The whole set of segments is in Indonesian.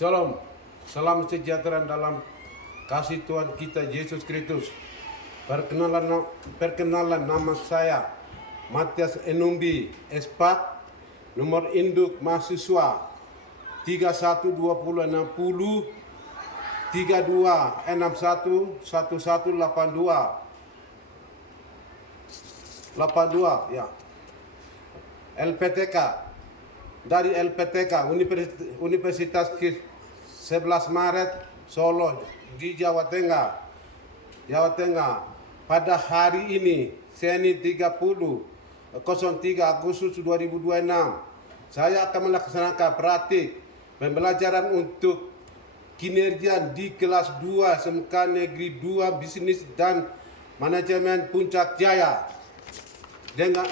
Shalom, salam sejahtera dalam kasih Tuhan kita Yesus Kristus. Perkenalan nama saya Matias Enumbi Espat, nomor induk mahasiswa 312060 32611182 ya. LPTK dari LPTK Universitas 11 Maret Solo di Jawa Tengah pada hari ini Senin 03 Agustus 2026 saya akan melaksanakan praktik pembelajaran untuk kinerja di kelas 2 SMK Negeri 2 Bisnis dan Manajemen Puncak Jaya dengan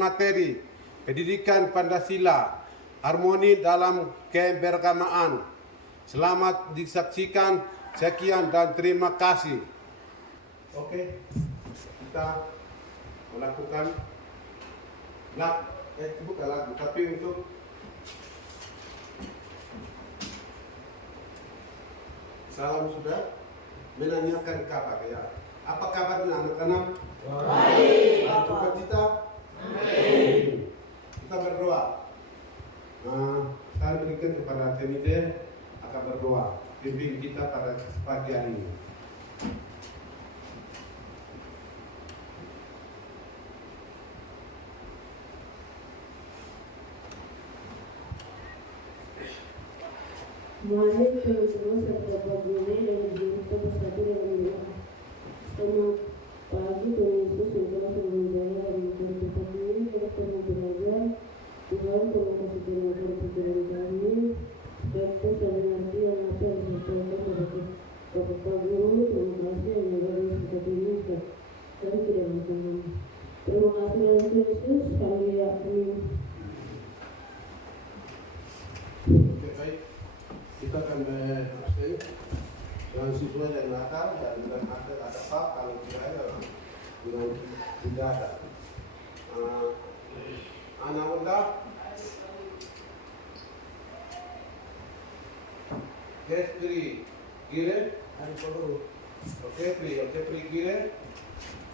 materi pendidikan Pancasila, harmoni dalam keberagamaan. Selamat disaksikan. Sekian dan terima kasih. Oke, kita melakukan bukan lagu, tapi untuk salam sudah menanyakan kabar ya. Apa kabarnya anak-anak? Baik. Suka cita? Amin. Kita berdoa. Saya berikan kepada Temide akan berdoa. Pimpin kita pada pagi hari ini. Muhammad terus serta pagune dan kita bersatu dengan doa. Selamat pagi Tuhan Yesus yang telah menjaya dan memberkati kami untuk penuh belajar. Tuhan terima kasih dengan perjalanan kami. Sebab saya mengerti yang apa yang disampaikan kepada Bapak Guru. Terima kasih yang menjadi seperti ini. Kami tidak berkenan. Terima kasih Tuhan Yesus. Haleluya. Amin. Oke, baik. Kita akan absen dengan siswa yang nakal dan ada Pak kalau tidak ada. Anak muda, Kepri Gire, Kepri Gire,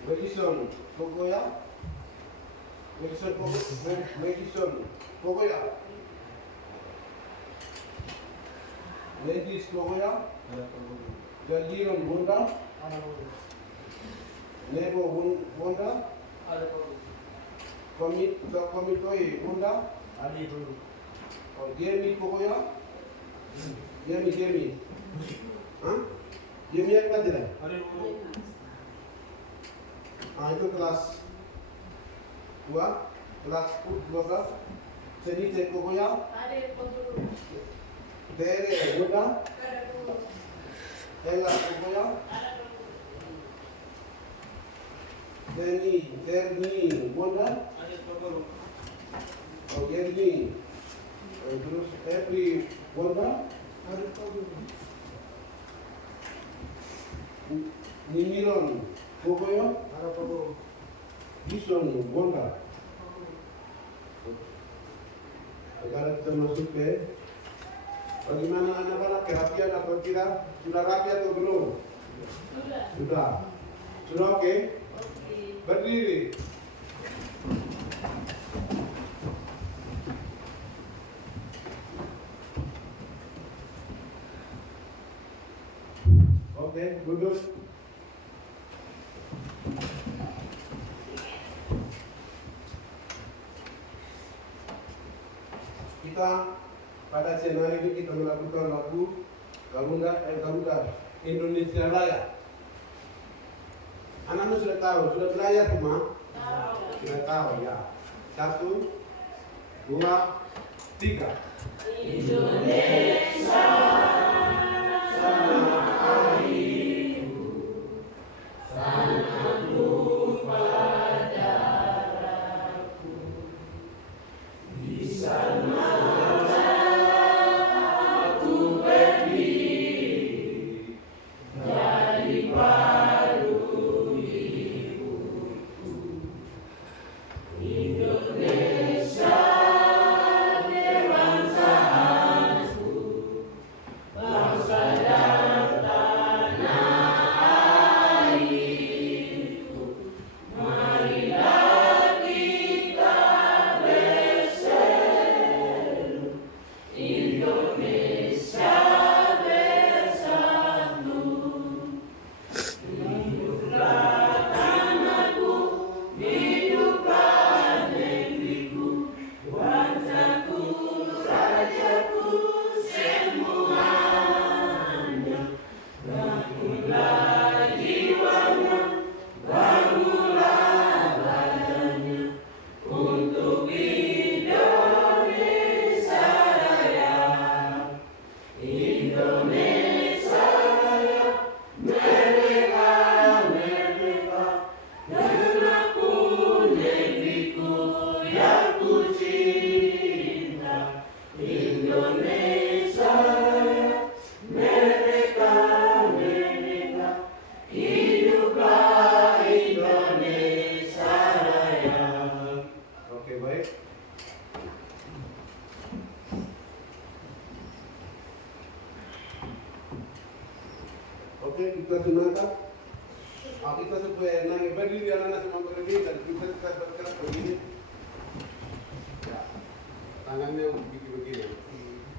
Medison Pogoya, Ladies Pogoya, Jaliron Bunda, Nebo Bunda, Komitoi Bunda, Jamie Pogoya, Jamie. Jamie apa tidak? Itu kelas 2, kelas 12, Senite Pogoya, Tere Bunda, Ella Pogoya, Terni Bunda, Gerni, terus Epri Bunda, Nimiron Pogoya, Bison Bunda. Sekarang kita masuk ke bagaimana anak-anak kerapian atau tidak? Sudah rapi atau belum? Sudah. Sudah oke? Berdiri. Oke, duduk. Kita pada siang hari ini kita melakukan lagu Garuda Indonesia Raya. Anak-anak sudah tahu, sudah belajar semua? Sudah tahu ya. 1, 2, 3. Indonesia selamat hari Ibu, sangat lupa darahku di sana. Indonesia, bangsa Indonesia, Merdeka, Merdeka, hiduplah Indonesia Raya. Oke, baik. Oke, kita sunahkan. Kita supaya nangis berdiri, anak-anak semua berdiri dan kita bergerak begini. Ya, tangannya begini.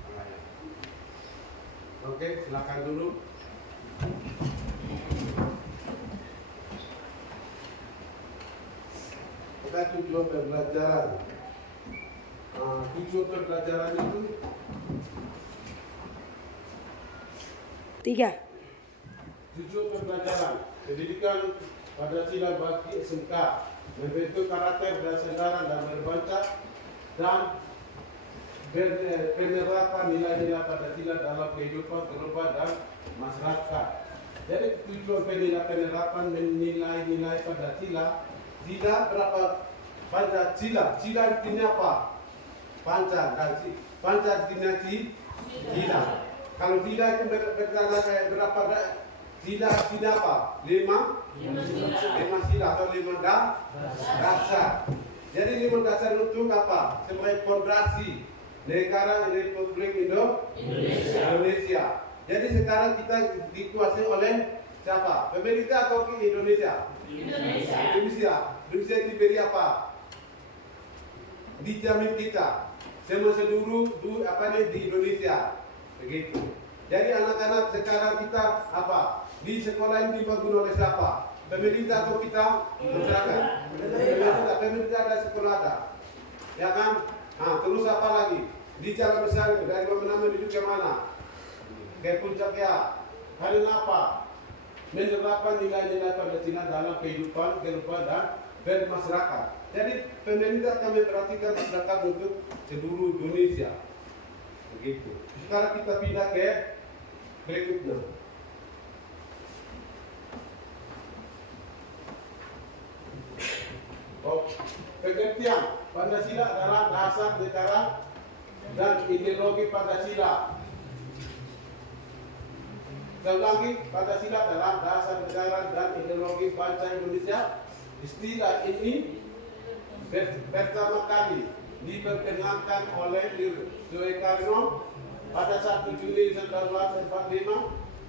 Tangannya. Oke, silakan dulu. Kita tujuan pembelajaran. Tujuan pembelajaran itu 3. tujuan pembelajaran pendidikan Pancasila bagi SMK membentuk karakter dan saudara dan berbaca dan penerapan nilai-nilai Pancasila dalam kehidupan global dan masyarakat. Jadi tujuan penerapan nilai-nilai Pancasila tidak berapa Pancasila. Sila artinya apa? Panca dan Panca artinya sila. Kalau sila itu berapa? Sila artinya apa? 5 sila atau 5 dasar. Jadi 5 dasar untuk apa? Sebagai fondasi negara Republik Indonesia. Jadi sekarang kita dikuasai oleh siapa? Pemerintah atau Indonesia? Indonesia diberi apa? Dijamin kita semua seluruh di Indonesia. Begitu. Jadi anak-anak sekarang kita apa? Di sekolah ini dibangun oleh siapa? Pemerintah atau kita? Masyarakat. Pemerintah ada sekolah ada. Ya kan? Terus apa lagi? Di jalan besar dari mana menuju ke mana? Ke puncak ya. Karena apa? Menerapkan nilai-nilai Pancasila dalam kehidupan dan bermasyarakat. Jadi pemerintah kami perhatikan masyarakat untuk seluruh Indonesia. Begitu. Sekarang kita pindah ke berikutnya. Pengertian Pancasila adalah dasar negara dan ideologi Pancasila. Sekali lagi, Pancasila adalah dasar negara dan ideologi bangsa Indonesia. Istilah ini pertama kali diperkenalkan oleh Soekarno pada 1 Juli 1945.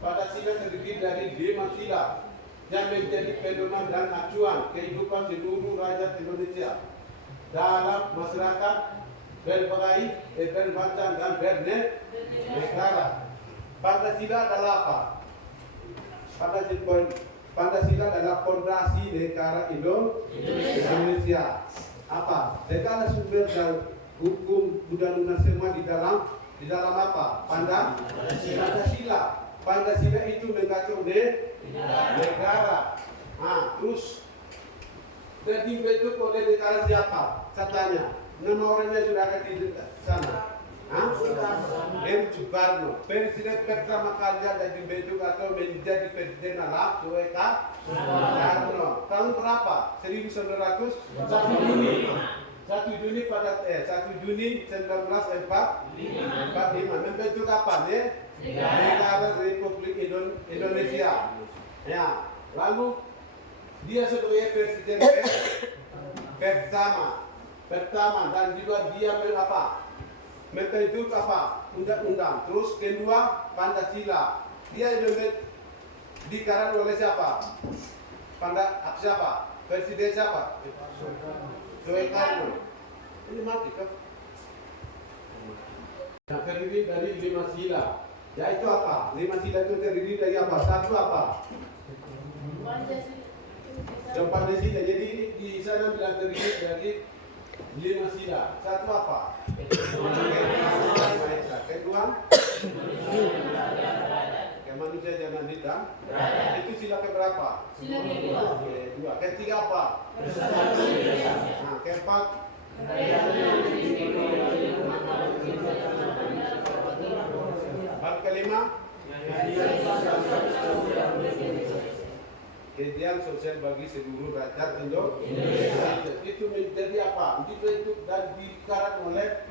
Pancasila terdiri dari 5 sila yang menjadi pedoman dan acuan kehidupan seluruh rakyat Indonesia dalam masyarakat berbangsa dan bernegara. Pancasila adalah apa? Pancasila adalah fondasi negara Indonesia. Apa? Segala sumber dan hukum undang-undang semua di dalam apa? Pancasila. Pancasila itu mengatur negara. Terus dan dibentuk oleh negara siapa? Saya tanya. Nama orangnya sudah ada di sana. Soekarno. Presiden pertama kali ada dibentuk atau menjadi presiden adalah Soekarno. Tahun berapa? 1945. 1 Juni 1945 membentuk apa nih? Negara Republik Indonesia. Ya, lalu dia sebagai presiden pertama dan juga dia membentuk apa? Undang-undang. Terus kedua Pancasila. Dia dikarang oleh siapa? Siapa? Presiden siapa? Soekarno. Ini mati kan? Terdiri dari 5 sila. Yaitu apa? 5 sila itu terdiri dari apa? Satu apa? Pancasila. Jadi di sana bilang terdiri dari 5 sila. Satu apa? Kedua, manusia jangan hitam. Itu sila keberapa? Sila kedua. Ketiga apa? Keempat. Kelima. pemberdayaan sosial bagi seluruh rakyat Indonesia. Itu menjadi apa? Itu dan dikarat oleh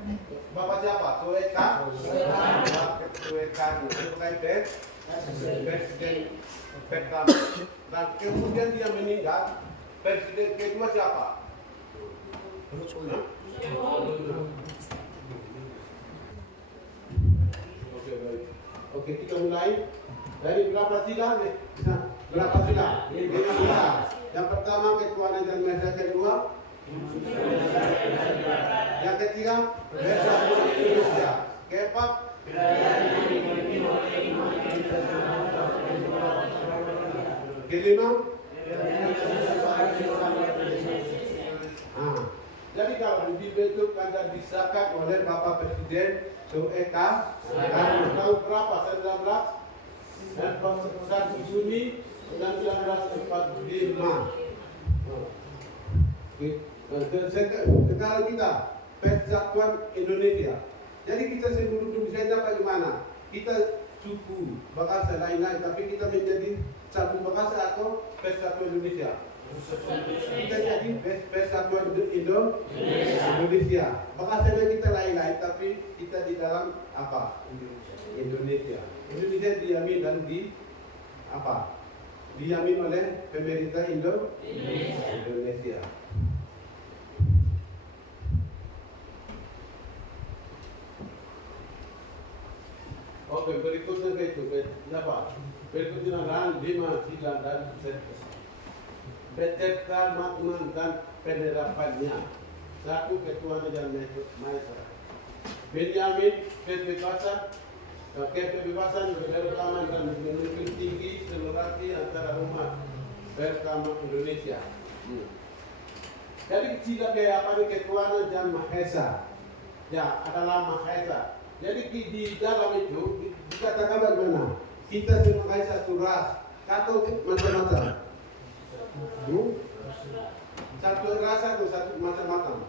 Bapak siapa? Soeka. Soeka itu Presiden pertama. Dan kemudian dia meninggal. Presiden kedua siapa? Hah? Oke, baik. Oke, kita mulai. Dari berapa sila? Berapa sila? 5 Yang pertama Ketuhanan dan Maha Esa, kedua yang ketiga Bersatuan Indonesia, keempat kelima jadi kalau dibentuk dan disahkan oleh Bapak Presiden Soeka tahun berapa? 1 Juni 1945. Sekarang kita Persatuan Indonesia. Jadi kita sebelum misalnya bagaimana? Kita suku bangsa lain-lain, tapi kita menjadi satu bangsa atau Persatuan Indonesia. Kita jadi Persatuan Indonesia. Bangsa kita lain-lain, tapi kita di dalam apa? Indonesia. Indonesia diamin dan diamin oleh pemerintah Indonesia. Oke, berikutnya itu apa? Berikutnya adalah 5 sila dan beserta makna dan penerapannya. 1. Ketuhanan dan Maha Esa. Benyamin kebebasan beragama dan menunjukkan tinggi toleransi antara umat bersama Indonesia. Jadi sila Ketuhanan dan Maha Esa, ya adalah Maha Esa. Jadi di dalam itu dikatakan bagaimana? Kita sebagai satu ras atau macam-macam. Satu ras atau satu macam-macam.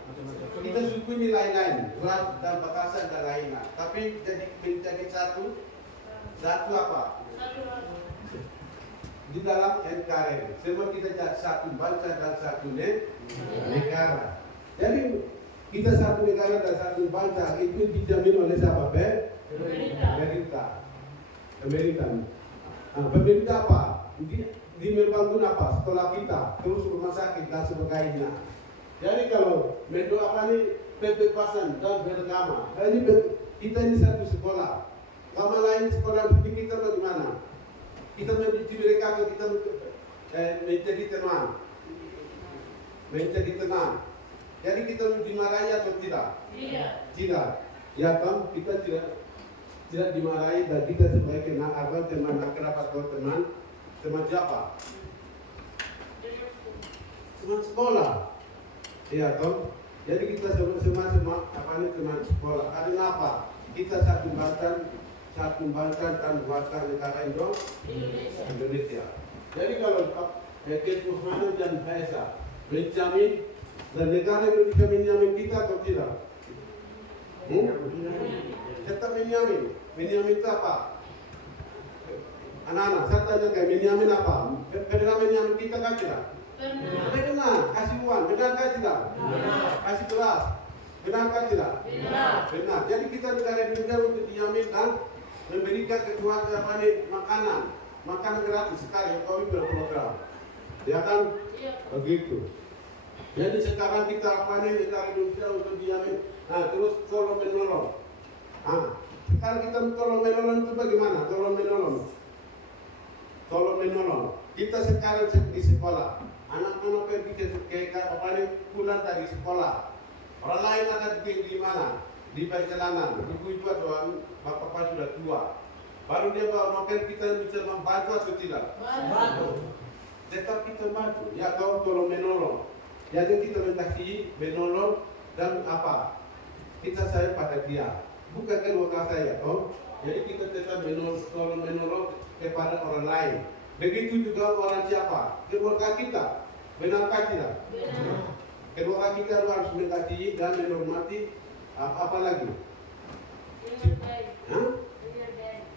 Kita suku ini lain-lain, ras dan bangsa dan lain-lain. Tapi menjadi satu apa? Di dalam NKRI. Semua kita jadi satu bangsa dan satu negara. Jadi kita satu negara dan satu bangsa itu dijamin oleh siapa? Pemerintah. Pemerintah apa? Di membangun apa? Sekolah kita, terus rumah sakit dan sebagainya. Jadi kalau mendoakan ini kebebasan dan beragama, ini kita ini satu sekolah. Lama lain sekolah ini kita bagaimana? Kita mendidik mereka atau kita menjadi teman? Menjadi tenang. Jadi kita dimarahi atau tidak? Tidak. Ya kan, kita tidak dimarahi dan kita sebagai teman akrab atau teman siapa? Teman sekolah. Iya kan? Jadi kita semua teman sekolah. Karena apa? Kita satu bangsa dan warga negara Indonesia. Jadi kalau Ketuhanan dan Maha Esa menjamin dan negara Indonesia menjamin kita atau tidak? Tetap menjamin. Menjamin itu apa? Anak-anak, saya tanya kayak menjamin apa? Pernah menjamin kita kan tidak? Benar. Kasih uang, benarkah tidak? Kasih beras, benarkah tidak? Benar. Jadi kita negara Indonesia untuk dijamin dan memberikan ketuhanan makanan gratis sekali. Kami berprogram, ya kan? Begitu. Jadi sekarang kita negara Indonesia untuk dijamin. Terus tolong menolong. Sekarang kita tolong menolong itu bagaimana? Tolong menolong. Kita sekarang di sekolah. Anak-anak pergi ke pulang dari sekolah. Orang lain ada di mana? Di perjalanan. Ibu-ibu atau bapak-bapak sudah tua. Baru dia makan kita bisa membantu atau tidak? Bantu. Tetap kita bantu. Ya kau tolong menolong. Jadi kita mengasihi, menolong dan apa? Kita sayang pada dia. Bukan keluarga saya, toh. Jadi kita tetap menolong kepada orang lain. Begitu juga orang siapa? Keluarga kita. Benarkah tidak? Benar. Keluarga kita harus mengasihi dan menghormati apa lagi?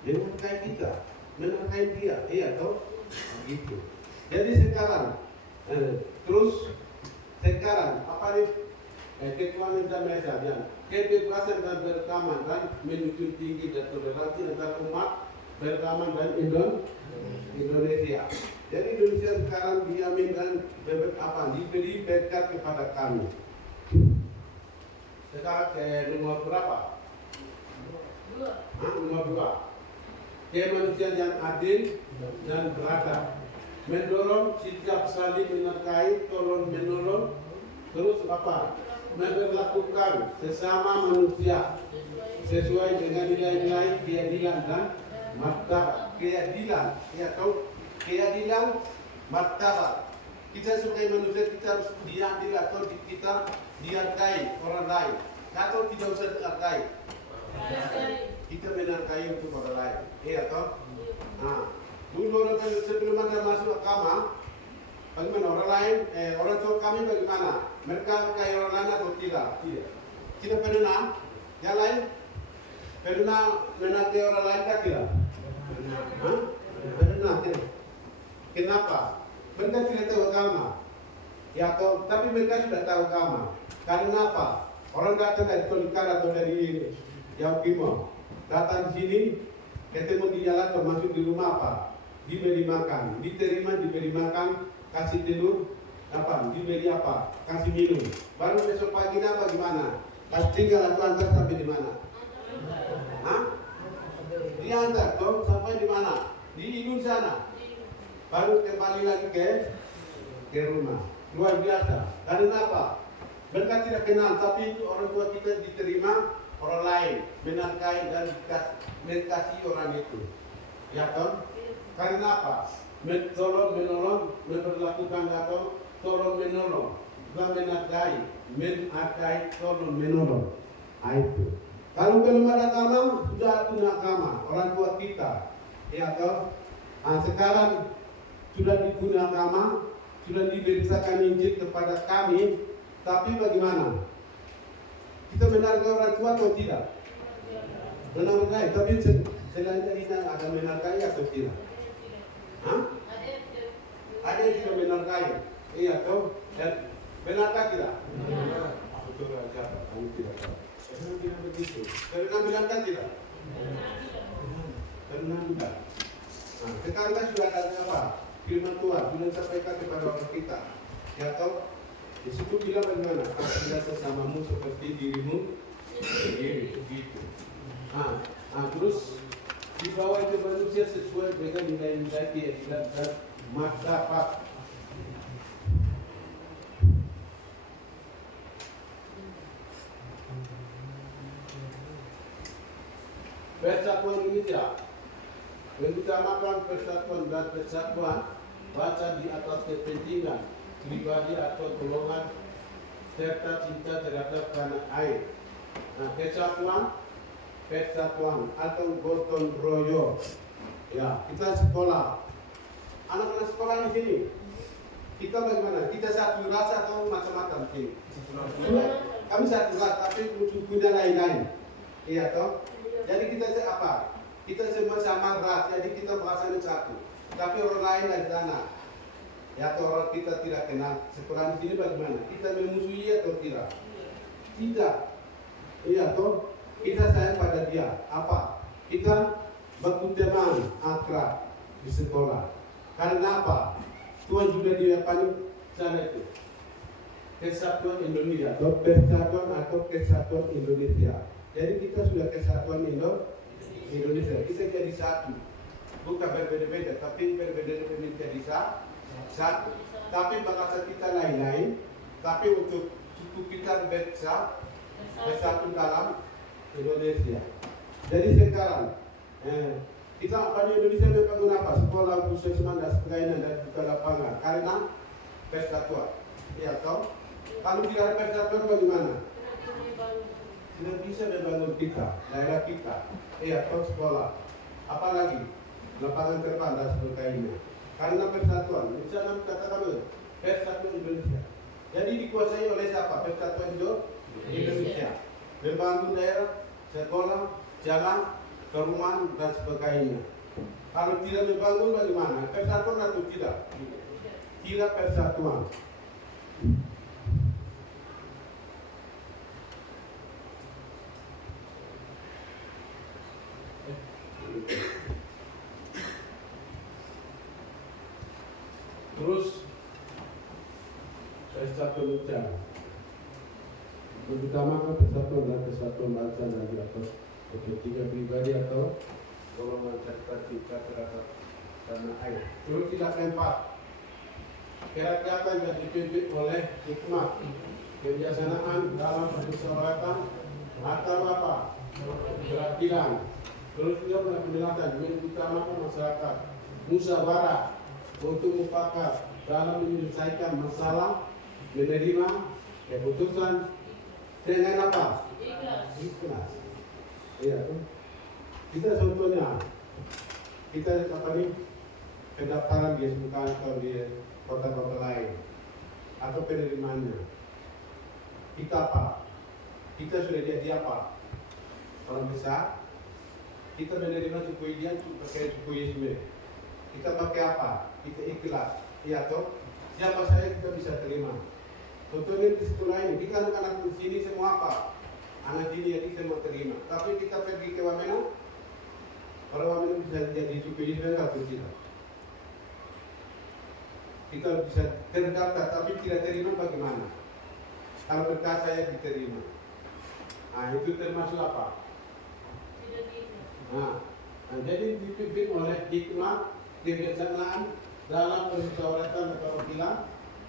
Menafkahi kita, menafkahi dia, iya toh? Gitu. Jadi sekarang, sekarang apa nih? Ketuaan Indonesia dan kebebasan dan beragama dan menunjukkan tinggi dan toleransi antar umat beragama dan Indonesia. Jadi Indonesia sekarang diamin dan diberi berkat kepada kami. Sekarang ke nomor berapa? Nomor 2. Kemanusiaan yang adil dan beradab, mendorong sikap saling menghargai, tolong menolong, terus apa? Memperlakukan sesama manusia sesuai dengan nilai-nilai keadilan dan martabat. Keadilan, martabat. Kita sebagai manusia kita harus diadil atau kita dihargai orang lain. Atau tidak usah dihargai. Kita menghargai untuk orang lain. Iya toh? Nah, dulu orang sebelum Anda masuk agama, bagaimana orang lain, orang tua kami bagaimana? Mereka menghargai orang lain atau tidak? Tidak. Kita pernah, yang lain pernah menghargai orang lain tak tidak? Pernah. Kenapa? Mereka tidak tahu agama. Ya toh, tapi mereka sudah tahu agama. Karena apa? Orang datang dari Tolikara atau dari Yaukimo, datang di sini, ketemu di jalan atau masuk di rumah apa? Diberi makan, diberi makan, kasih telur, diberi apa? Kasih minum. Baru besok paginya bagaimana? Pas tinggal atau antar sampai di mana? Diantar toh sampai di mana? Di Idun sana. Baru kembali lagi ke rumah. Luar biasa. Karena apa? Mereka tidak kenal, tapi itu orang tua kita diterima orang lain, menghargai dan mengasihi orang itu. Ya kan? Karena apa? Tolong menolong, memperlakukan atau tolong menolong, bukan menghargai, tolong menolong. Itu. Kalau belum ada agama, sudah punya agama, orang tua kita. Ya kan? Sekarang sudah dipunya agama, sudah diberitakan Injil kepada kami, tapi bagaimana? Kita menghargai orang tua atau tidak? Menghargai, tapi selain dari ada menghargai atau tidak? Ada yang tidak menghargai? Iya toh? Dan benarkah tidak? Betul aja, kamu tidak tahu. Karena tidak begitu. Karena benarkah tidak? Karena tidak. Sekarang sudah ada apa? Firman Tuhan sudah disampaikan kepada orang kita. Ya toh? Di situ bilang bagaimana? Tidak sesamamu seperti dirimu sendiri, begitu. Terus dibawa itu manusia sesuai dengan nilai-nilai keadilan dan martabat. Persatuan Indonesia mengutamakan persatuan dan kesatuan, baca di atas kepentingan pribadi atau golongan serta cinta terhadap tanah air. Persatuan atau gotong royong. Ya, kita sekolah. Anak-anak sekolah di sini. Kita bagaimana? Kita satu rasa atau macam-macam sini? Kami satu rasa, tapi punya lain-lain. Iya toh? Jadi kita apa? Kita semua sama ras, jadi kita bahasanya satu. Tapi orang lain dari sana. Ya atau orang kita tidak kenal. Sekolah di sini bagaimana? Kita memusuhi atau tidak? Tidak. Iya toh? Kita sayang pada dia. Apa? Kita berteman akrab di sekolah. Karena apa? Tuhan juga diapain sana itu. Kesatuan Indonesia atau persatuan atau kesatuan Indonesia. Jadi kita sudah kesatuan Indonesia. Kita jadi satu. Bukan berbeda-beda, tapi berbeda-beda menjadi satu. Tapi bahasa kita lain-lain. Tapi untuk suku kita bersatu dalam Indonesia. Jadi sekarang kita pada Indonesia membangun apa? Sekolah khusus dan sebagainya dan buka lapangan karena persatuan. Ya toh? Kalau tidak ada persatuan bagaimana? Tidak bisa membangun kita, daerah kita. Ya toh sekolah. Apalagi lapangan terbang dan sebagainya. Karena persatuan. Misalnya katakan persatuan Indonesia. Jadi dikuasai oleh siapa? Persatuan Indonesia. Membangun daerah, sekolah, jalan, perumahan dan sebagainya. Kalau tidak membangun bagaimana? Persatuan atau tidak? kira persatuan. Terus saya satu bicara. Pertama persatuan dan kesatuan bangsa dan di atas kepentingan pribadi atau golongan serta cinta terhadap tanah air. Terus tidak keempat, kira-kira yang dipimpin oleh hikmat, kebijaksanaan dalam permusyawaratan atau apa? Perwakilan. Terus juga penjelasan mengutamakan masyarakat, musyawarah untuk mufakat dalam menyelesaikan masalah, menerima keputusan dengan apa? Ikhlas. Iya. Kita contohnya, kita apa nih pendaftaran di SMK atau di kota-kota lain atau penerimaannya. Kita apa? Kita sudah jadi apa? Orang besar. Kita menerima suku Indian pakai suku Yisme. Kita pakai apa? Kita ikhlas. Iya toh? Siapa saya kita bisa terima. Contohnya di situ lain, kita anak-anak di sini semua apa? Anak ini jadi semua terima. Tapi kita pergi ke Wamena, orang Wamena bisa jadi suku Yisme atau tidak? Kita bisa terdaftar, tapi tidak terima bagaimana? Kalau berkas saya diterima. Nah itu termasuk apa? Nah, jadi dipimpin oleh hikmat, kebijaksanaan dalam permusyawaratan atau perwakilan.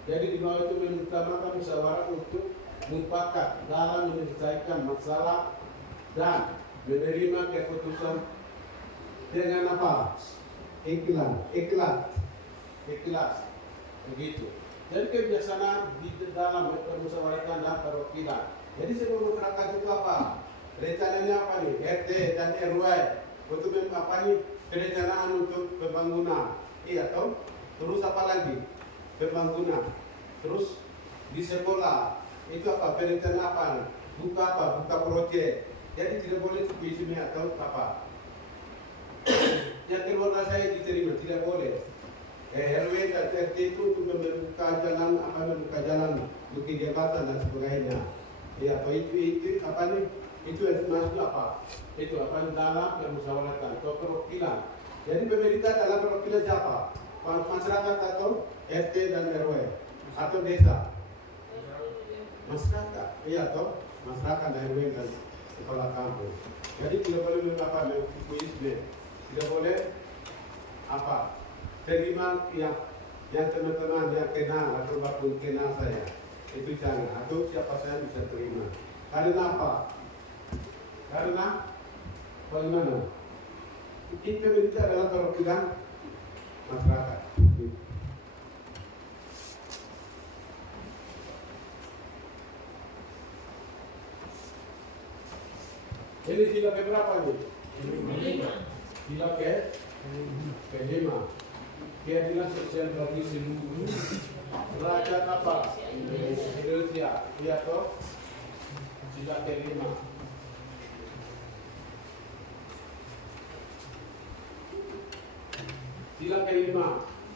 Jadi di bawah itu mengutamakan musyawarah untuk mufakat dalam menyelesaikan masalah dan menerima keputusan dengan apa? Ikhlas. Begitu. Jadi kebijaksanaan di dalam permusyawaratan dan perwakilan. Jadi seluruh masyarakat itu apa? Rencananya apa nih? RT dan RW untuk apa nih? Perencanaan untuk pembangunan. Iya toh? Terus apa lagi? Pembangunan. Terus di sekolah itu apa? Perencanaan apa? Buka apa? Buka proyek. Jadi tidak boleh sepi atau apa? Yang keluarga saya diterima tidak boleh. RW dan RT itu untuk membuka jalan membuka jalan untuk jembatan dan sebagainya. Ya, atau itu apa nih? Itu masuk apa? Itu apa dalam permusyawaratan atau perwakilan. Jadi pemerintah dalam perwakilan siapa? Masyarakat atau RT dan RW atau desa? Masyarakat. Iya toh? Masyarakat dan RW dan kepala kampung. Jadi tidak boleh mengapa tidak boleh apa? Terima yang teman-teman yang kenal atau bahkan kenal saya. Itu jangan, atau siapa saya bisa terima. Karena apa? Karena bagaimana? Kita pemerintah adalah perwakilan masyarakat. Ini sila ke berapa nih? Sila ke-5. Keadilan sosial bagi seluruh rakyat apa? Indonesia. Iya toh? Sila ke-5. Sila ke-5.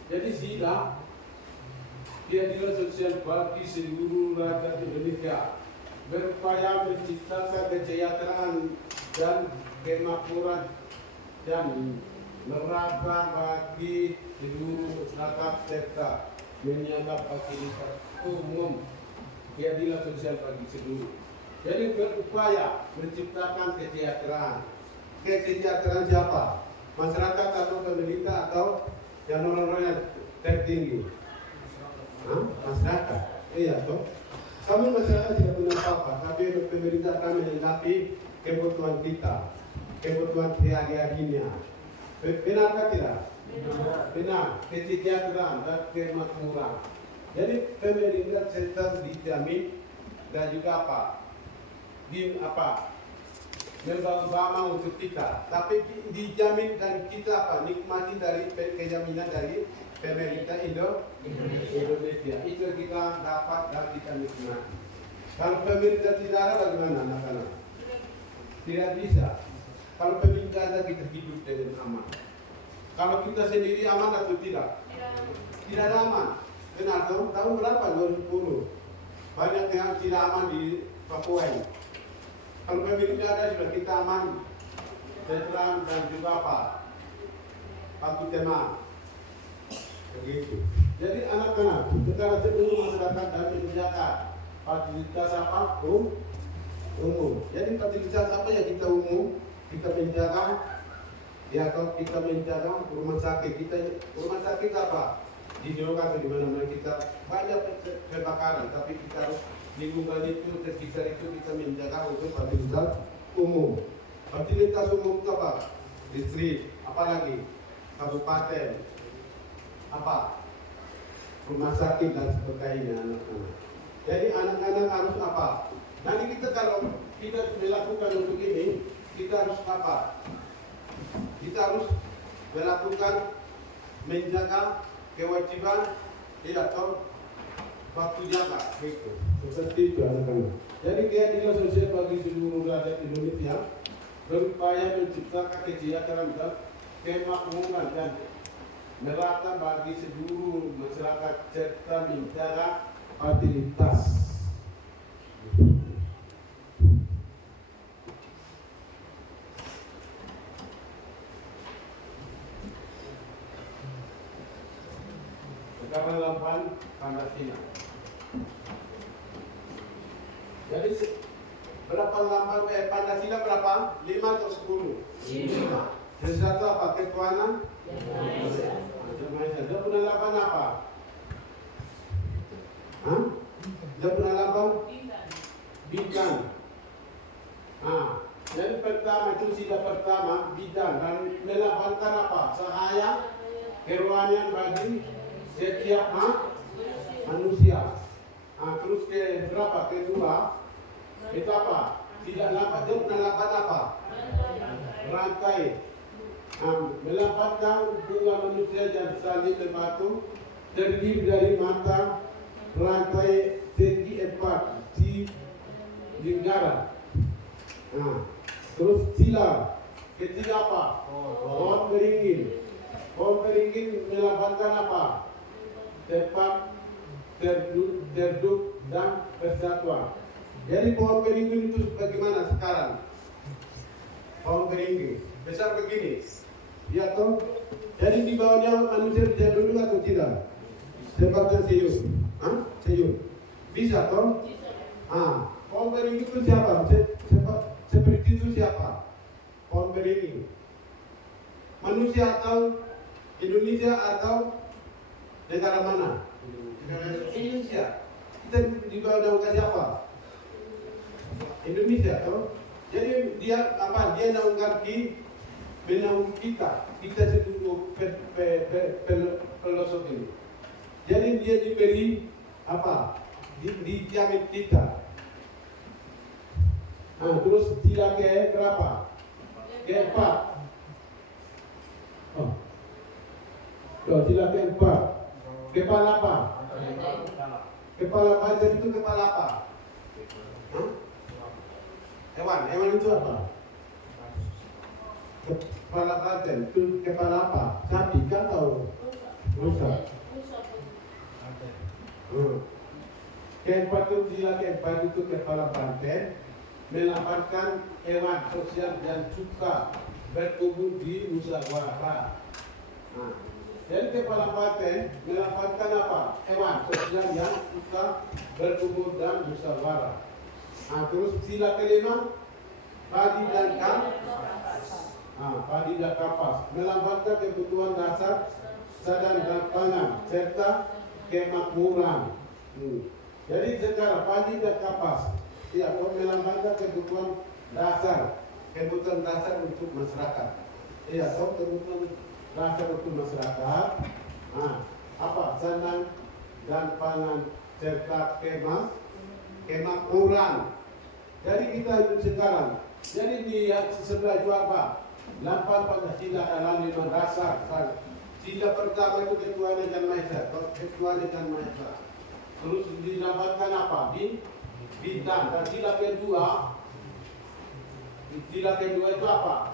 Jadi sila keadilan sosial bagi seluruh rakyat Indonesia, berupaya menciptakan kesejahteraan dan kemakmuran dan meraba bagi seluruh masyarakat serta menyangka fasilitas umum, keadilan sosial bagi seluruh. Jadi berupaya menciptakan kesejahteraan. Kesejahteraan siapa? Masyarakat atau pemerintah atau yang orang-orang yang tertinggi? Masyarakat. Iya toh. Kami masyarakat tidak punya apa-apa, tapi pemerintah akan melengkapi kebutuhan kita, kebutuhan sehari-harinya. Benarkah tidak? Benar. Kesejahteraan dan kemakmuran. Jadi pemerintah tetap dijamin dan juga apa? Membangun untuk kita, tapi dijamin dan kita apa? Nikmati dari kejaminan dari pemerintah Indonesia. Itu kita dapat dan kita nikmati. Kalau pemerintah tidak ada bagaimana anak-anak? Tidak bisa. Kalau pemerintah ada kita hidup dengan aman. Kalau kita sendiri aman atau tidak? Tidak aman. Kenal tahun berapa? 2010. Banyak yang tidak aman di Papua ini. Kalau pemiliknya ada sudah kita aman. Setelah dan juga apa? Paku tema. Begitu. Jadi anak-anak, secara seluruh masyarakat dan menjaga fasilitas apa? Umum. Jadi fasilitas apa yang kita umum? Kita menjaga, ya kalau kita menjaga rumah sakit apa? Di Jawa di mana-mana kita banyak kebakaran, tapi kita harus lingkungan itu, sekitar itu kita menjaga untuk fasilitas umum. Fasilitas umum itu apa? Distrik, apalagi kabupaten, apa? Rumah sakit dan sebagainya anak-anak. Jadi anak-anak harus apa? Nanti kita kalau kita melakukan untuk ini, kita harus apa? Kita harus melakukan menjaga kewajiban atau waktu jaga itu. Seperti itu anak-anak. Jadi keadilan sosial bagi seluruh rakyat Indonesia berupaya menciptakan kesejahteraan dan kemakmuran dan merata bagi seluruh masyarakat serta menjaga fasilitas. Sekarang 8 Pancasila. Jadi berapa lambang Pancasila berapa? 5 atau 10? 5. Yang satu apa? Ketuhanan? Dia punya lambang apa? Hah? Dia punya lambang? Bintang. Jadi pertama itu sila pertama bidang dan melambangkan apa? Cahaya kerohanian bagi setiap manusia. Terus ke berapa? Kedua itu apa? Tidak lambang, dia punya lambang apa? Rantai. Melambangkan hubungan manusia yang saling berbatu terdiri dari mata rantai segi 4 di lingkaran. Terus sila ketiga apa? Pohon beringin. Pohon beringin melambangkan apa? Tempat terduduk dan persatuan. Jadi pohon beringin itu bagaimana sekarang? Pohon beringin besar begini, ya toh. Jadi di bawahnya manusia bisa duduk atau tidak? Seperti sayur, sayur. Bisa toh? Pohon beringin itu siapa? Seperti itu siapa? Pohon beringin. Manusia atau Indonesia atau negara mana? Indonesia. Kita di bawah naungan siapa? Indonesia toh. Jadi dia apa? Dia naungan menaungi kita seluruh pelosok ini. Jadi dia diberi apa? Dijamin kita. Terus sila ke berapa? Keempat. Sila keempat. Kepala apa? Kepala badan itu kepala apa? Hewan itu apa? Kepala badan itu kepala apa? Sapi kan atau rusa? Keempat itu sila keempat itu kepala badan melambangkan hewan sosial yang suka berkumpul di musyawarah. Jadi kepala badan melambangkan apa? Hewan sosial yang suka berkumpul dan musyawarah. Terus sila kelima padi dan padi dan kapas melambangkan kebutuhan dasar sadar dan pangan serta kemakmuran. Jadi sekarang padi dan kapas melambangkan kebutuhan dasar untuk masyarakat. Kebutuhan dasar untuk masyarakat. Apa? Sandan dan pangan serta kemakmuran. Jadi kita hidup sekarang. Jadi di sebelah itu apa? 8 Pancasila dalam 5 dasar. Sila pertama itu ketuhanan yang Maha Esa. Ketuhanan yang Maha Esa. Terus dilambangkan apa? Bintang. Dan sila kedua itu apa?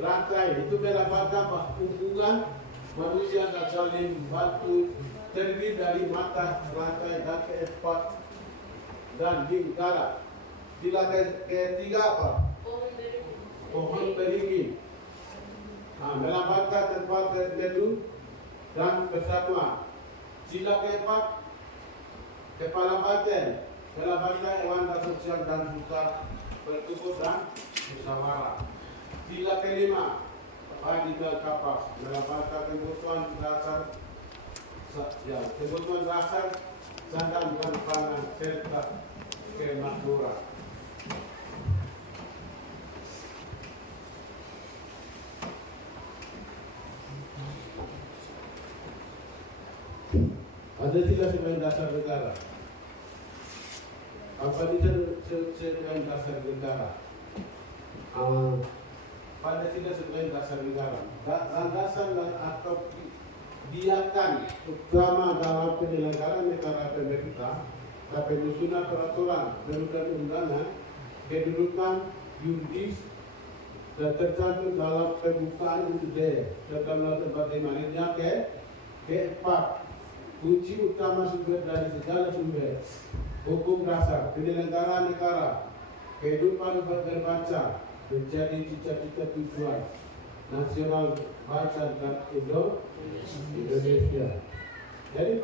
Rantai. Itu melambangkan apa? Hubungan manusia dan saling bantu, terdiri dari mata, rantai, dan keempat, dan lingkaran. Sila ketiga apa? Pohon beringin. Melambangkan tempat berteduh dan bersama. Sila keempat, kepala baten, melambangkan hewan sosial dan suka bertubuh dan musyawarah. Sila kelima, padi dan kapas, melambangkan kebutuhan dasar, kebutuhan dasar, sandang dan pangan serta kemakmuran. Ada tiga sebagai dasar negara. Apa itu sebagai dasar negara? Pada tiga sebagai dasar negara. Landasan atau diakan utama dalam penyelenggaraan negara pemerintah, penyusunan peraturan perundang-undangan, kedudukan yuridis dan tercantum dalam pembukaan UUD serta melakukan lainnya keempat. Kunci utama sumber dari segala sumber hukum dasar penyelenggaraan negara, kehidupan berbangsa menjadi cita-cita tujuan nasional bangsa dan Indonesia. Jadi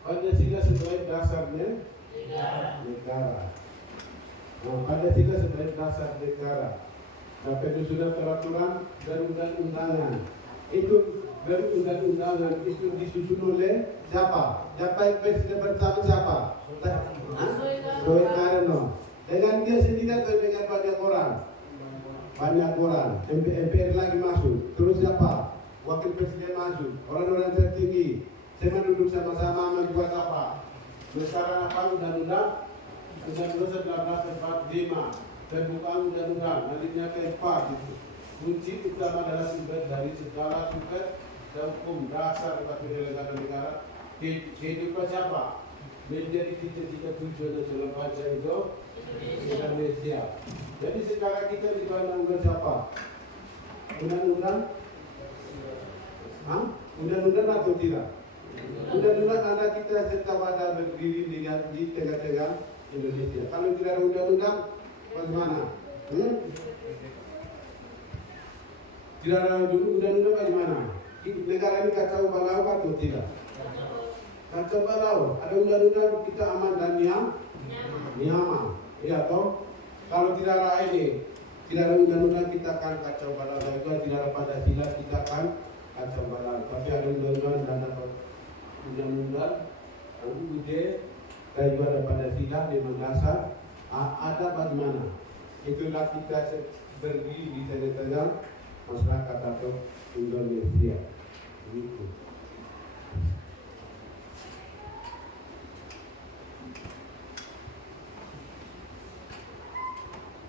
Pancasila sebagai dasarnya negara. Pancasila sebagai dasar negara. Penyusunan peraturan dan undang-undangan itu undang-undangan itu disusun oleh siapa? Siapa yang presiden bersama siapa? Soekarno Karno. Dengan dia sendiri atau dengan banyak orang? Banyak orang. MPR lagi masuk. Terus siapa? Wakil presiden masuk. Orang-orang tertinggi. Saya duduk sama-sama membuat apa? Sekarang apa undang-undang? Undang-undang 1945. Terbuka undang-undang. Nantinya keempat itu. Kunci utama adalah sumber dari segala sumber dan hukum dasar bagi penyelenggaraan negara. Kehidupan siapa? Menjadi cita-cita tujuan nasional bangsa itu Indonesia. Jadi sekarang kita dibangun siapa? Undang-undang? Undang-undang atau tidak? Undang-undang karena kita serta pada berdiri di tengah-tengah Indonesia. Kalau tidak ada undang-undang, bagaimana? Tidak ada undang-undang bagaimana? Negara ini kacau balau atau tidak? Kacau balau. Ada undang-undang kita aman dan nyaman. Iya toh? Kalau tidak ada ini, tidak ada undang-undang kita akan kacau balau. Juga tidak ada Pancasila kita akan kacau balau. Tapi ada undang-undang dan ada undang-undang UUD dan juga ada Pancasila memang dasar. Ada bagaimana? Itulah kita berdiri di tengah-tengah masyarakat atau Indonesia. Begitu.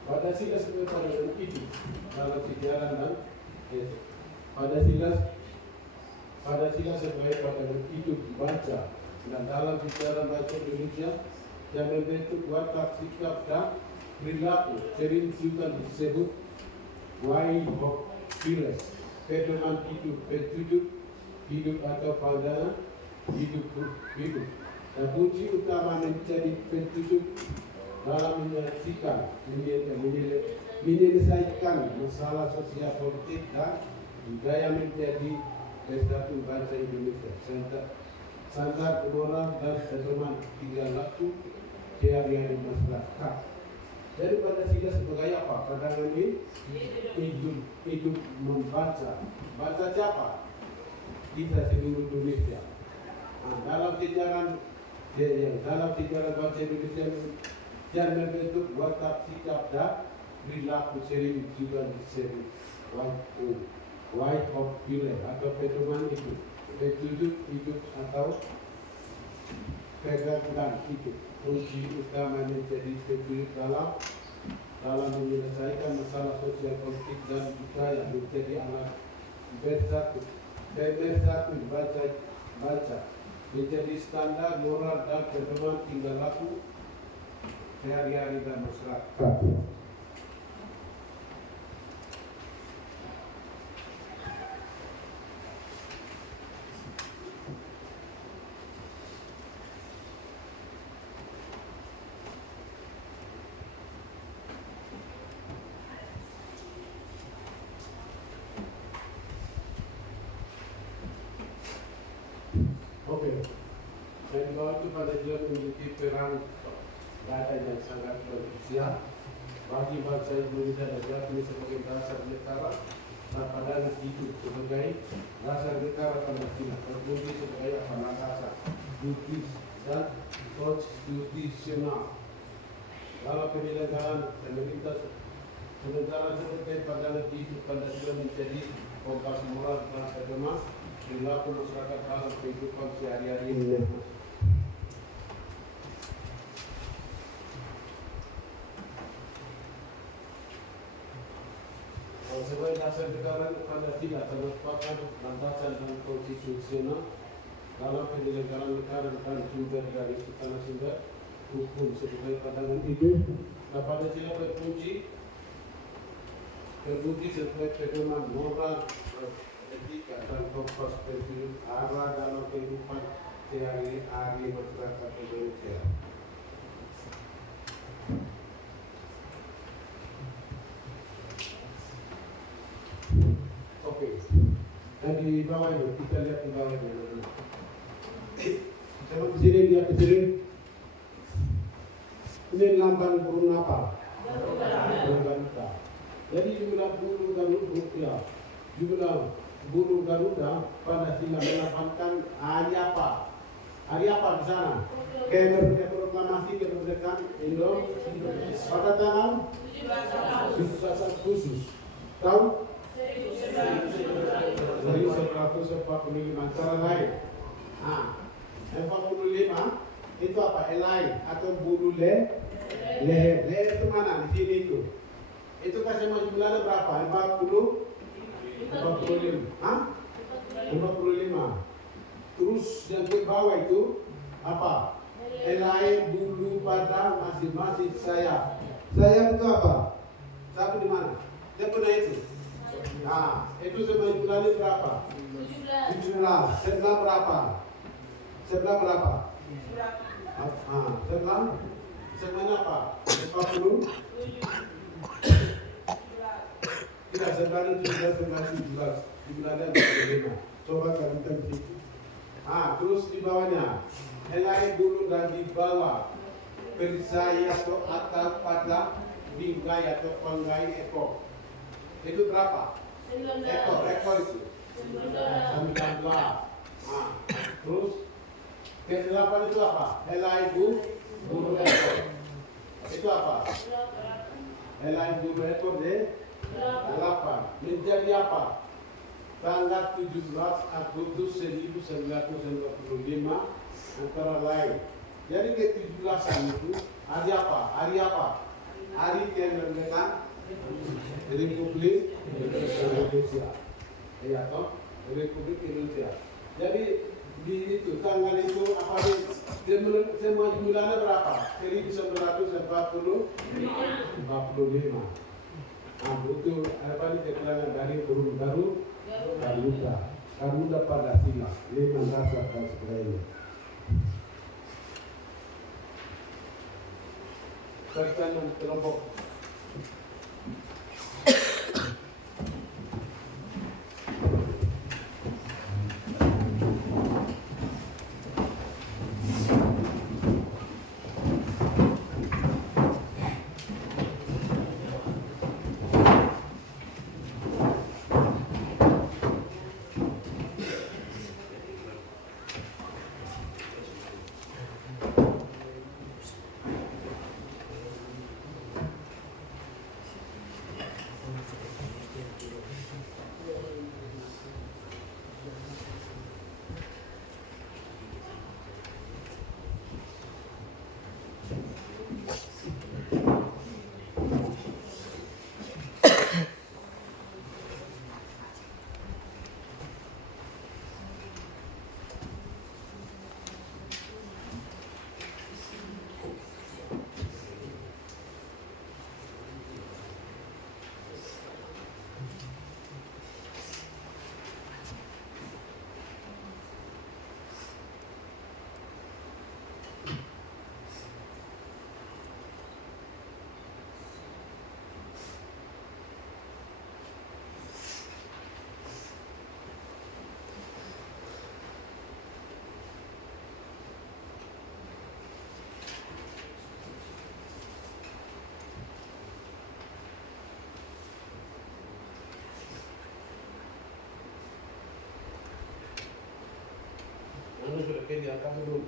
Pancasila sebagai pandangan hidup dalam sejarah dan Pancasila sebagai pandangan hidup dibaca dan dalam sejarah bangsa Indonesia yang membentuk watak sikap dan perilaku sering juga disebut way of life, pedoman hidup, petunjuk hidup atau pandangan hidup. Dan kunci utama menjadi petunjuk dalam menyaksikan, menyelesaikan masalah sosial politik dan budaya menjadi persatuan bangsa Indonesia. Standar moral dan pedoman tinggal laku sehari-hari masyarakat. Jadi Pancasila sebagai apa? Pandangan ini hidup membaca. Baca siapa? Kita seluruh Indonesia. Dalam sejarah bangsa Indonesia yang membentuk watak sikap dan perilaku sering juga disebut way of life atau pedoman hidup, petunjuk hidup atau pegangan hidup. Kunci utama menjadi petunjuk dalam menyelesaikan masalah sosial politik dan budaya menjadi alat bersatu bangsa menjadi standar moral dan pedoman tingkah laku sehari-hari dan masyarakat. Yang bawah itu Pancasila memiliki peran data yang sangat krusial bagi bangsa Indonesia dan diakui sebagai bahasa negara dan pandangan hidup sebagai bahasa negara Pancasila terbukti sebagai bahasa juridis dan konstitusional dalam penyelenggaraan pemerintah sementara sebagai pandangan hidup Pancasila menjadi fondasi moral dan agama perilaku masyarakat dalam kehidupan sehari-hari ini. Sebagai dasar negara Pancasila merupakan landasan dan konstitusional dalam penyelenggaraan negara dan sumber dari tanah sumber hukum sebagai pandangan hidup. Pancasila terbukti sebagai pedoman moral, etika dan kompas penting arah dalam kehidupan sehari-hari masyarakat Indonesia. Oke, dan di bawah ini kita lihat di bawah ini. Coba di sini lihat di sini. Ini lambang burung apa? Garuda. Jadi dibilang burung Garuda, ya. Dibilang burung Garuda Pancasila melambangkan hari apa? Hari apa di sana? Proklamasi kemerdekaan Indonesia pada tanggal 17 Agustus tahun 1945 antara lain. 45 itu apa? Helai atau bulu leher. Leher itu mana? Di sini itu. Itu kasih mau jumlahnya berapa? 45. 55. Terus yang ke bawah itu apa? Helai bulu pada masing-masing sayap. Sayap itu apa? Sayap di mana? Dia punya itu. Itu sebenarnya jumlahnya berapa? 17. Sebelah berapa? Sebelah berapa? Sebelahnya apa? 40? Tidak, sebelahnya 17. Jumlahnya 25. Coba kalian di situ. Terus di bawahnya helai bulu dan di bawah perisai atau atap pada bingkai atau penggai ekor. Itu berapa? Ekor itu 19. Terus ke-8 itu apa? Helai bulu ekor. Itu apa? Helai bulu ekor de 8. Menjadi apa? Tanggal 17 Agustus 1945 antara lain. Jadi ke-17an itu hari apa? Hari kemerdekaan Republik Indonesia. Ya toh? Republik Indonesia. Jadi di itu tanggal itu apa semua jumlahnya berapa? 1945. Betul apa ini keterangan dari burung Garuda Pancasila. Ini mendasar dan sebagainya. Pertanyaan kelompok. Oke, diangkat dulu.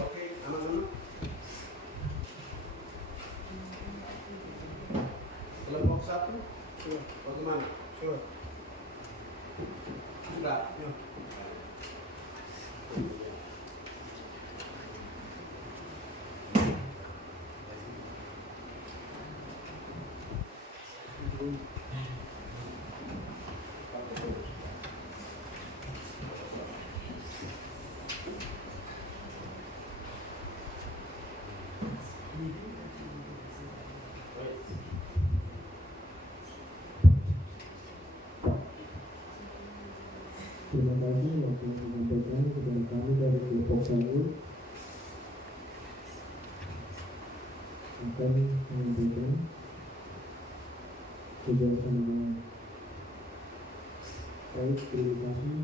Oke, anak-anak. Kelompok 1, bagaimana? Sudah. Terima kasih waktu menyampaikan kepada kami dari kelompok saya akan menyampaikan kegiatan yang baik. Terima kasih.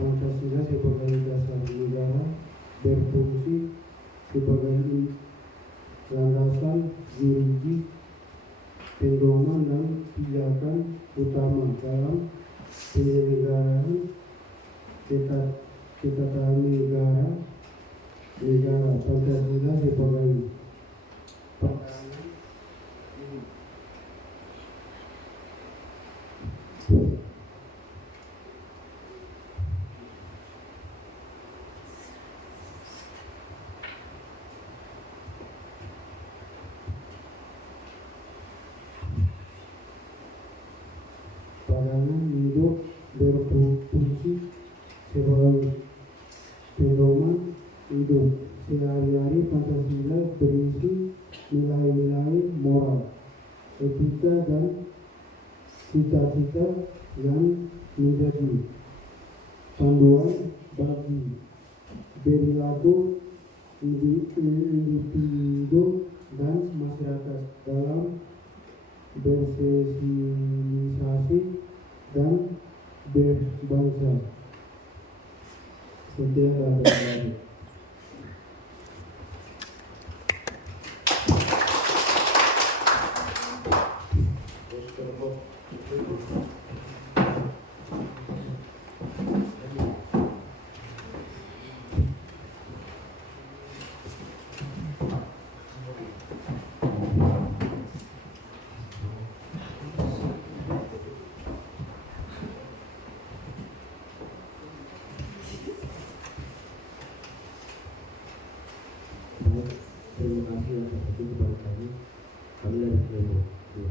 Pancasila sebagai dasar negara berfungsi sebagai landasan juridis, pedoman dan pijakan utama dalam penyelenggaraan ketatanegaraan negara. Pancasila sebagai pegangan hidup. Pegangan hidup berfungsi sebagai pedoman hidup sehari-hari. Pancasila berisi nilai-nilai moral, etika dan cita-cita yang menjadi panduan bagi perilaku individu dan masyarakat dalam bersosialisasi dan berbangsa. Sekian dan terima kasih. Terima kasih atas itu kepada kami dari kelompok 2.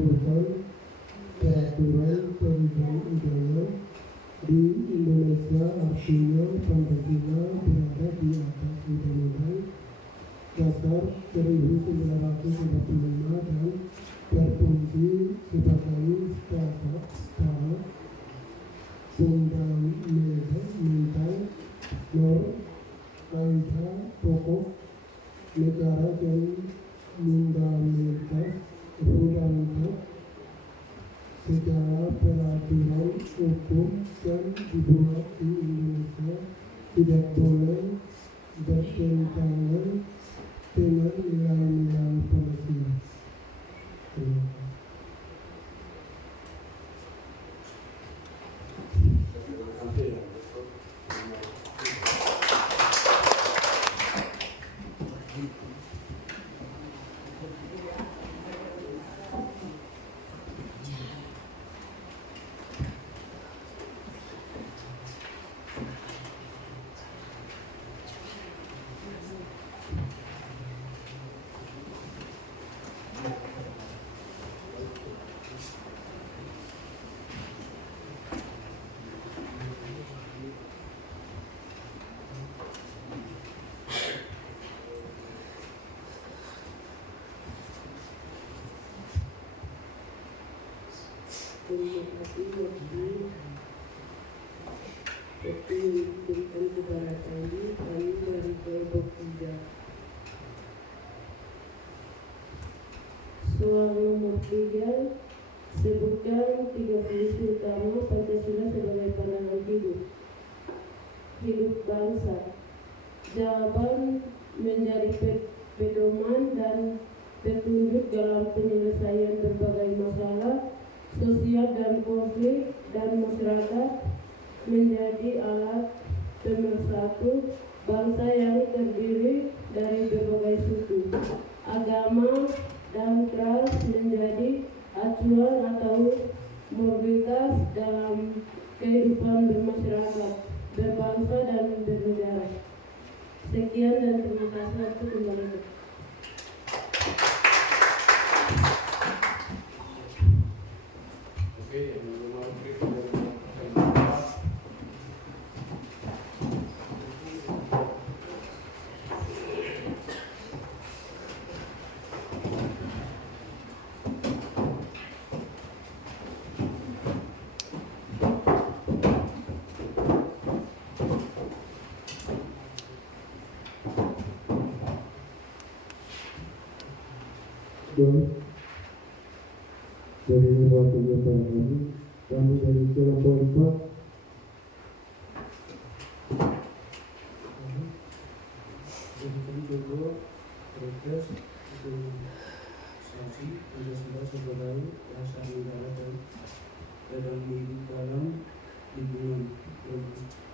merupakan peraturan perundang-undangan di Indonesia, artinya Pancasila berada di atas Undang-Undang Dasar 1945 dan berfungsi sebagai skala fundamental norma kaidah pokok negara dan fundamental segala peraturan hukum yang dibuat di Indonesia tidak boleh bertentangan dengan nilai-nilai Pancasila. Terima kasih ya. Demokrasi diberikan kepada kami dari kelompok 3. Soal nomor 3, sebutkan 3 fungsi utama Pancasila sebagai pandangan hidup bangsa. Jawaban menjadi pedoman dan petunjuk dalam penyelesaian berbagai masalah sosial dan konflik, dan masyarakat menjadi alat pemersatu bangsa yang terdiri dari berbagai suku, agama, dan ras, menjadi acuan atau moralitas dalam kehidupan bermasyarakat, berbangsa, dan bernegara. Sekian dan terima kasih atas kembali. Oke, yang nomor berikut dari waktu para kami dari kelompok 4 Kami juga protes sanksi Pancasila sebagai dasar negara dan hidup dalam lingkungan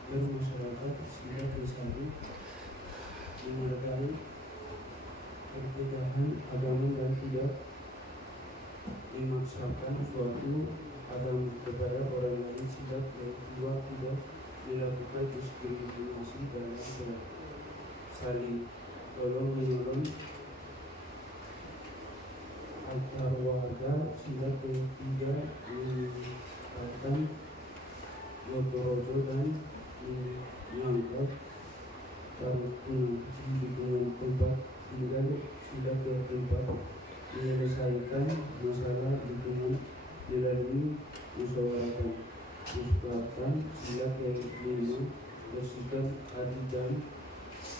bermasyarakat sehingga bersatu menghargai perbedaan agama dan tidak memaksakan suatu agama kepada orang lain, sehingga kedua tidak dilakukan diskriminasi dalam saling tolong menolong antar warga, sehingga ketiga meningkatkan rojo dan mengangkat kerukunan di lingkungan tempat tinggal, sehingga keempat menyelesaikan masalah lingkungan melalui musyawarah mufakat, sehingga kelima bersikap adil dan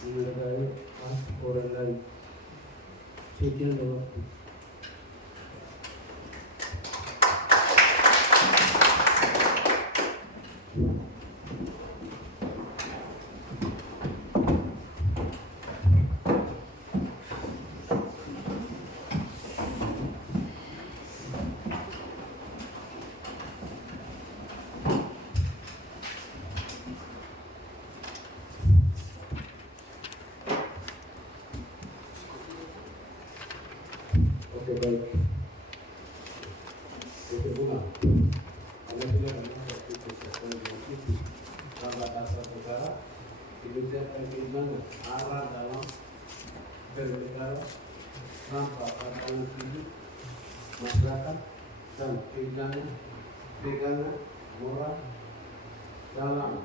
menghargai hak orang lain. Sekian waktu. Oke, baik. Oke, bunga. Anda tidak ada waktu kesehatan yang itu. Sahabat asal negara, dimenjadikan keimanan arah dalam bernegara, nampak tantangan hidup masyarakat dan pidana moral dalam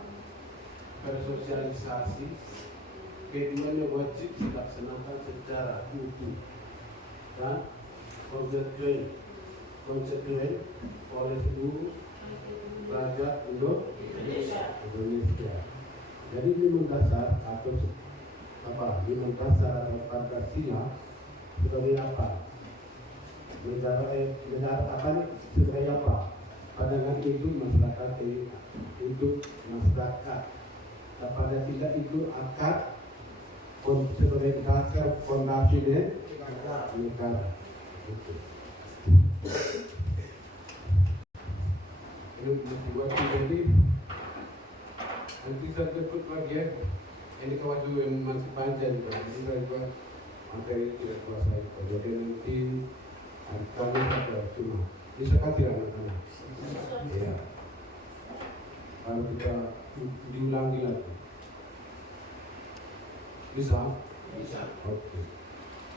bersosialisasi. Keduanya wajib dilaksanakan secara utuh dan konsekuen oleh seluruh rakyat Indonesia. Jadi lima dasar atau lima dasar atau Pancasila sebagai apa? Negara apa nih? Sebagai apa? Pandangan itu masyarakat untuk masyarakat. Pada tidak itu akan sebagai dasar fondasi negara. Ini buat jadi nanti saya sebut lagi ya. Ini kawasan masih panjang juga. Ini saya materi tidak kuasa itu. Jadi nanti kami ada cuma bisa kan tidak anak-anak. Ya. Kalau kita diulangi lagi. Bisa? Bisa. Oke.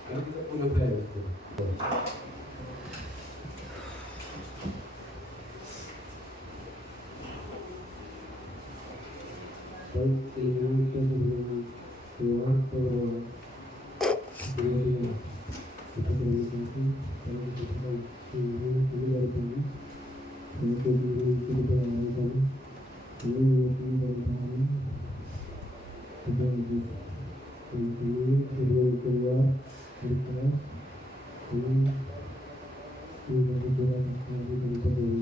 Karena kita punya saya itu. Baik, terima kasih sebelum keluar ke Kita terima kasih karena kita sedang ini dari kami. Kami berdiri di belakang kami. Ini dari kami. Kita lagi ini sebelum keluar dari kelas. Ini dari belakang kami dari